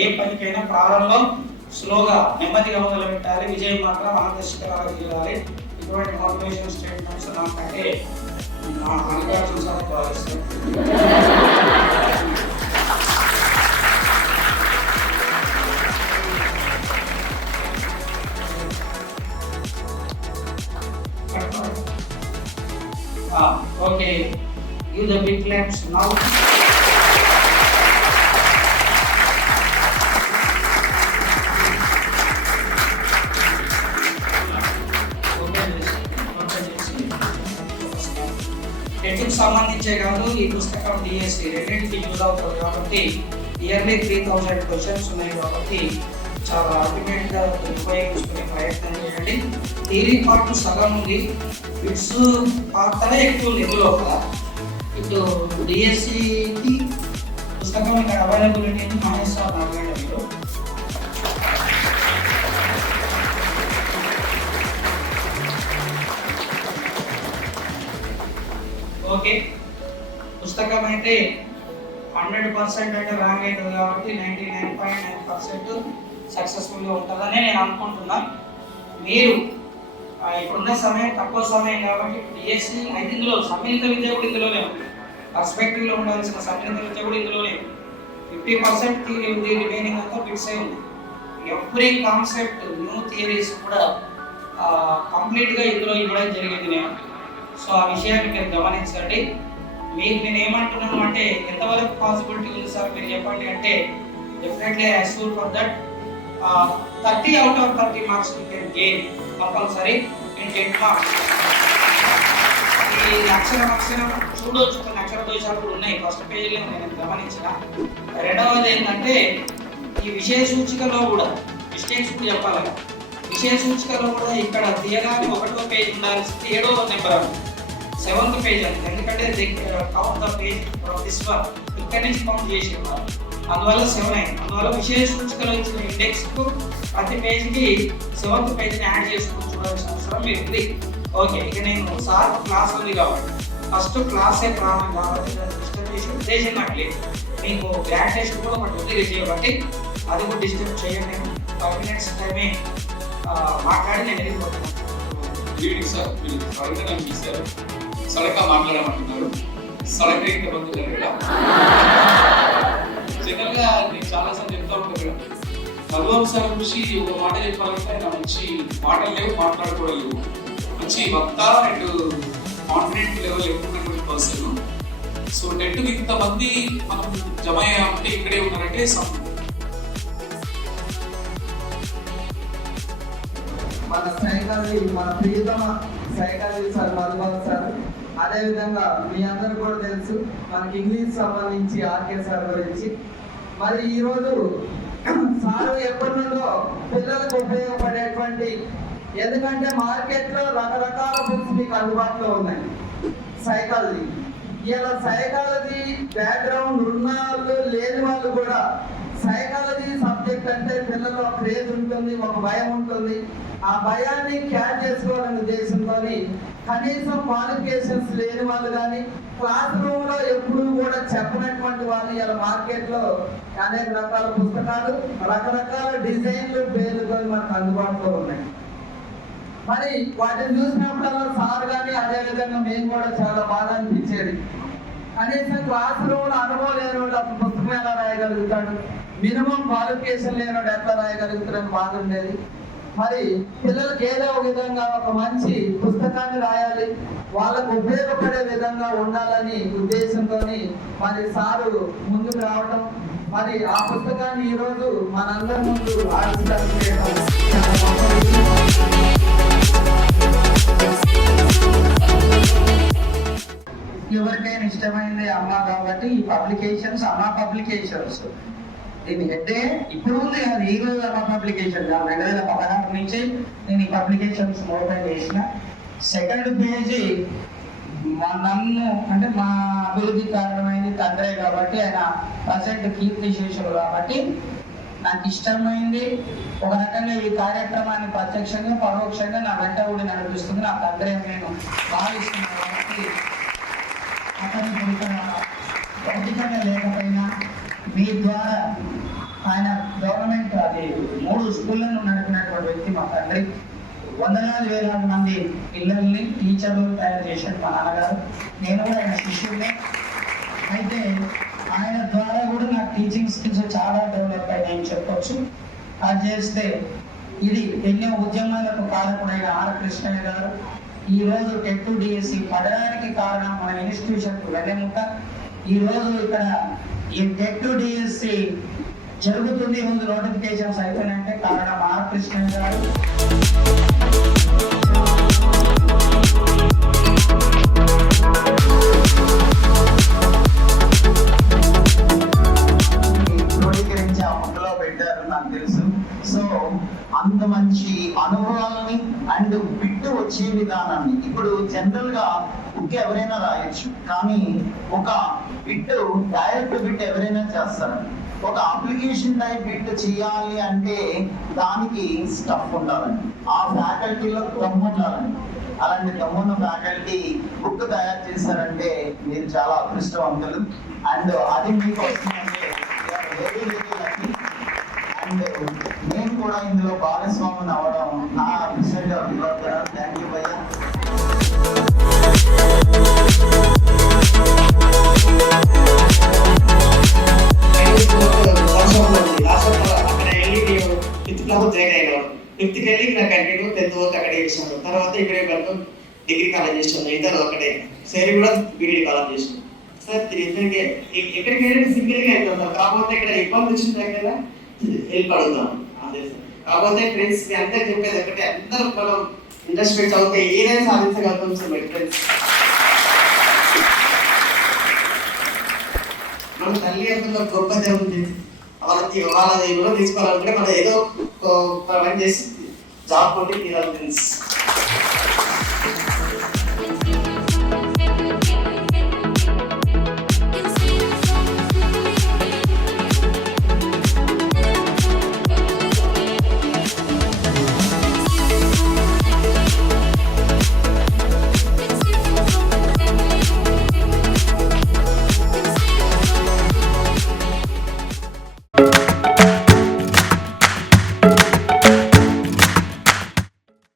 ఏ పనికైనా ప్రారంభం స్లోగా నెమ్మదిగా మొదలు పెట్టాలి, విజయం మాత్రం ఆదర్శకరంగా తీరాలి. ఇటువంటి మోటివేషన్ స్టేట్మెంట్స్ నాకంటే నాగార్జున సార్ భావిస్తాను. Okay, give the big claps now. టెట్కి సంబంధించే కాదు ఈ పుస్తకం డిఎస్సి రెండింటికి యూజ్ అవుతుంది కాబట్టి ఇయర్లీ 3000 క్వశ్చన్స్ ఉన్నాయి కాబట్టి చాలా అల్టిమేట్గా ఉపయోగించుకునే ప్రయత్నం చేయండి. థియరీ పార్ట్ సగం ఉంది, బిట్స్ పాత్రనే ఎక్కువ ఉంది ఇందులో. ఇటు డిఎస్సికి పుస్తకం ఇక్కడ అవైలబిలిటీ మహేష్ సార్ అడగండి మీరు. ఓకే, పుస్తకం అయితే 100% అయితే ర్యాంక్ అవుతుంది కాబట్టి 99.9% సక్సెస్ఫుల్గా ఉంటుందని నేను అనుకుంటున్నా. మీరు ఇప్పుడున్న సమయం తక్కువ సమయం కాబట్టి డిఎస్సి అయితే ఇందులో సమ్మిళిత విద్య కూడా ఇందులోనే ఉంది, పర్స్పెక్టివ్లో ఉండాల్సిన సమ్మిళిత విద్య కూడా ఇందులోనే ఉంది. 50% థియరీ ఉంది, రిమైనింగ్ అంతా బిట్సే ఉంది. ఎవ్రీ కాన్సెప్ట్ న్యూ థియరీస్ కూడా కంప్లీట్గా ఇందులో ఇవ్వడం జరిగింది నేను. సో ఆ విషయాన్ని మీరు గమనించండి. మీకు నేను ఏమంటున్నాను అంటే ఎంతవరకు పాసిబిలిటీ ఉంది సార్ మీరు చెప్పండి అంటే definitely I assure for that 30 out of 30 marks you can gain compulsory in 10 marks. ఈ అక్షరం చూడవచ్చు, కొన్ని అక్షర దోషాలు కూడా ఉన్నాయి ఫస్ట్ పేజీలో నేను గమనించిన. రెండవది ఏంటంటే ఈ విషయ సూచికలో కూడా మిస్టేక్స్ కూడా చెప్పాలి. విషయ సూచికలో కూడా ఇక్కడ తీయగానే 1వ పేజ్ ఉండాల్సింది 7వ నెంబర్ 7th పేజ్ అండి. ఎందుకంటే count the page this one ఇక్కడి నుంచి కౌంట్ చేసి ఉన్నారు, అందువల్ల 7 అయింది. అందువల్ల విషయ సూచికలో ఇచ్చిన ఇండెక్స్కు ప్రతి పేజ్కి 7th పేజ్ని యాడ్ చేసుకుని చూడాల్సిన అవసరం మీకు ఉంది. ఓకే, ఇక నేను సార్ క్లాస్ ఉంది కాబట్టి ఫస్ట్ క్లాసే ప్రారంభం కాబట్టి డిస్టర్బ్ చేసే ఉద్దేశం నాకు లేదు. మీకు గ్రాండ్ టెస్ట్ కూడా ఒకటి ఉంది రిసీవ్ కాబట్టి అది కూడా డిస్టర్బ్ చేయండి. నేను 5 minutes టైమే మాట్లాడి నేను వెళ్ళిపోతాను. ఈవినింగ్ సార్ మీరు త్వరగా చూశారు, సడన్గా మాట్లాడమంటున్నారు. సడన్గా ఇంత బంధు జరగడా జనరల్గా నేను చాలాసార్లు చెప్తా ఉంటాను కదా, భగవాన్ సార్ గురించి ఒక మాట చెప్పాలంటే ఆయన మంచి మాటలు లేవు, మాట్లాడుకోవడం లేవు, మంచి వక్త అండ్ కాన్ఫిడెంట్ లెవెల్ ఎక్కున్నటువంటి పర్సన్. సో నెట్కి ఇంతమంది మనం జమ అయ్యామంటే ఇక్కడే ఉన్నారంటే మన సైకాలజీ, మన ప్రియతమ సైకాలజీ సార్ మధుబాబు సార్, అదేవిధంగా మీ అందరూ కూడా తెలుసు మనకి ఇంగ్లీష్ సంబంధించి ఆర్కే సార్ గురించి. మరి ఈరోజు సార్ ఎప్పటి నుండో పిల్లలకు ఉపయోగపడేటువంటి, ఎందుకంటే మార్కెట్లో రకరకాల బుక్స్ మీకు అందుబాటులో ఉన్నాయి సైకాలజీ. ఇలా సైకాలజీ బ్యాక్గ్రౌండ్ ఉన్న వాళ్ళు లేని వాళ్ళు కూడా సైకాలజీ సబ్జెక్ట్ అంటే పిల్లల్లో క్రేజ్ ఉంటుంది, ఒక భయం ఉంటుంది. ఆ భయాన్ని క్యాచ్ చేసుకోవాలనే ఉద్దేశంతో కనీసం క్వాలిఫికేషన్స్ లేని వాళ్ళు కానీ క్లాస్ రూమ్ లో ఎప్పుడు కూడా చెప్పినటువంటి వాళ్ళు ఇలా మార్కెట్లో అనేక రకాల పుస్తకాలు, రకరకాల డిజైన్లు, పేర్లతో మనకు అందుబాటులో ఉన్నాయి. మరి వాటిని చూసినప్పుడల్లా సార్ కానీ అదేవిధంగా మేము కూడా చాలా బాగా అనిపించేది. కనీసం క్లాస్ రూమ్ అనుభవం లేనివాడు అప్పుడు పుస్తకం ఎలా రాయగలుగుతాడు, మినిమం క్వాలిఫికేషన్ లేనివాడు ఎట్లా రాయగలుగుతాడని బాధ ఉండేది. మరి పిల్లలకి ఏదో ఒక విధంగా ఒక మంచి పుస్తకాన్ని రాయాలి, వాళ్ళకు ఉపయోగపడే విధంగా ఉండాలని ఉద్దేశంతో మరి సారు ముందుకు రావటం, మరి ఆ పుస్తకాన్ని ఈరోజు మనందరి ముందు ఆవిష్కరణ చేయడం ఎవరికైనా ఇష్టమైంది అమ్మ కాబట్టి ఈ పబ్లికేషన్స్ అమ్మ పబ్లికేషన్స్ దీని హెడ్డే ఇప్పుడు ఉంది అది ఈ రోజు అమ్మ పబ్లికేషన్ 2016 నుంచి నేను ఈ పబ్లికేషన్స్ ఓపెన్ చేసిన. సెకండ్ పేజీ నన్ను అంటే మా అభివృద్ధి కారణమైంది తండ్రే కాబట్టి, ఆయన ప్రజెంట్ కీర్తి శేషులు కాబట్టి నాకు ఇష్టమైంది. ఒక రకంగా ఈ కార్యక్రమాన్ని ప్రత్యక్షంగా పరోక్షంగా నా వెంట కూడా నడిపిస్తుంది నా తండ్రి నేను భావిస్తున్నాను. కాబట్టి అతని భౌతికంగా లేకపోయినా మీ ద్వారా ఆయన గవర్నమెంట్ అది 3 స్కూళ్ళను నడిపినటువంటి వ్యక్తి మా తండ్రి. వందలాది వేలాది మంది పిల్లల్ని టీచర్లు తయారు చేశాడు మా నాన్నగారు. నేను కూడా ఆయన శిష్యుడినే. అయితే ఆయన ద్వారా కూడా నాకు టీచింగ్ స్కిల్స్ చాలా డెవలప్ అయినాయని చెప్పొచ్చు. అది చేస్తే ఇది ఎన్నో ఉద్యమాలకు కారకుడైన ఆర్ కృష్ణయ్య గారు ఈ రోజు టెట్ డిఎస్సి పడడానికి కారణం మన ఇన్స్టిట్యూషన్ వెన్నెముక. ఈ రోజు ఇక్కడ ఈ టెట్ డిఎస్సి జరుగుతుంది, ముందు నోటిఫికేషన్స్ అయిపోయినంటే కారణం ఆర్ కృష్ణయ్య గారు. నాకు తెలుసు. సో అంత మంచి అనుభవాలని అండ్ బిట్ వచ్చే విధానాన్ని ఇప్పుడు జనరల్ గా బుక్ ఎవరైనా రాయొచ్చు, కానీ ఒక బిట్ డైరెక్ట్ బిట్ ఎవరైనా చేస్తారు. ఒక అప్లికేషన్ టైప్ బిట్ చేయాలి అంటే దానికి స్టఫ్ ఉండాలండి, ఆ ఫ్యాకల్టీలో దమ్ము ఉండాలండి. అలాంటి దమ్మున్న ఫ్యాకల్టీ బుక్ తయారు చేశారంటే మీరు చాలా అదృష్టవంతులు. అండ్ అది మీకు వస్తుందంటే అండ్ నేను కూడా ఇందులో భాగస్వామిని అవ్వడం నా విషయంగా అభిప్రాయం. థ్యాంక్ యూ భయ్యా. ఫిఫ్త్కి వెళ్ళి నా కంటిన్యూ 10th వరకు అక్కడే చేశాను. తర్వాత ఇక్కడే వరకు డిగ్రీ కాలేజ్ చేసాను, ఇద్దరు ఒకటే సేరి కూడా బీఈడి కాలేజ్ చేసాను. సార్ ఇద్దరికి ఎక్కడికి వెళ్ళి సింగిల్గా వెళ్తాం, కాకపోతే ఇక్కడ ఇబ్బంది వచ్చిన దగ్గర హెల్ప్ అడుగుతాం అంతే సార్. కాకపోతే ఫ్రెండ్స్ అందరూ చెప్పేది ఒకటే, అందరూ మనం ఇండస్ట్రీ చదివితే ఏదైనా సాధించగలుగుతాం సార్. మై ఫ్రెండ్స్ మన తల్లి యొక్క గొప్పదే ఉంది, వాళ్ళది కూడా తీసుకోవాలంటే మనం ఏదో పని చేసి జాబ్ కొట్టి తీరాలి ఫ్రెండ్స్.